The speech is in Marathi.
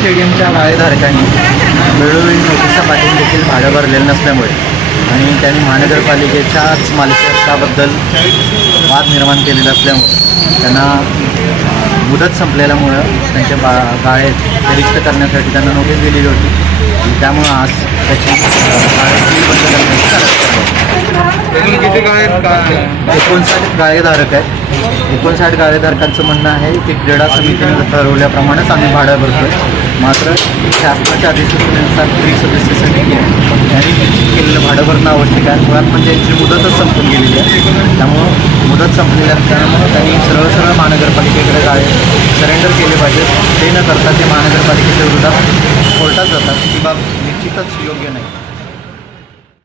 स्टेडियमच्या गाळेधारकांनी वेळोवेळी नोटीसच्या पाठवून देखील भाडं भरलेलं नसल्यामुळे आणि त्यांनी महानगरपालिकेच्याच मालकीहक्काबद्दल वाद निर्माण केलेला असल्यामुळे त्यांना मुदत संपलेल्यामुळं त्यांचे गाळे रिक्त करण्यासाठी त्यांना नोटीस दिलेली होती आणि त्यामुळं आज त्याची गाळे बंद करण्याची किती गाळे 59 गाळेधारक आहेत. 59 गाळेधारकांचं म्हणणं आहे की क्रीडा समितीने ठरवल्याप्रमाणेच आम्ही भाडं भरतो आहे. मात्र शासनाच्या अधिसूचनेनुसार क्रीडा सदस्य समिती यांनी निश्चित केलेलं भाडं भरणं आवश्यक आहे. मुळात म्हणजे यांची मुदतच संपून गेलेली आहे. त्यामुळं मुदत संपलेल्या असल्यामुळं त्यांनी सरळ महानगरपालिकेकडे गाळे सरेंडर केले पाहिजेत. ते न करता ते महानगरपालिकेच्या विरोधात कोर्टात जातात. ही बाब निश्चितच योग्य नाही.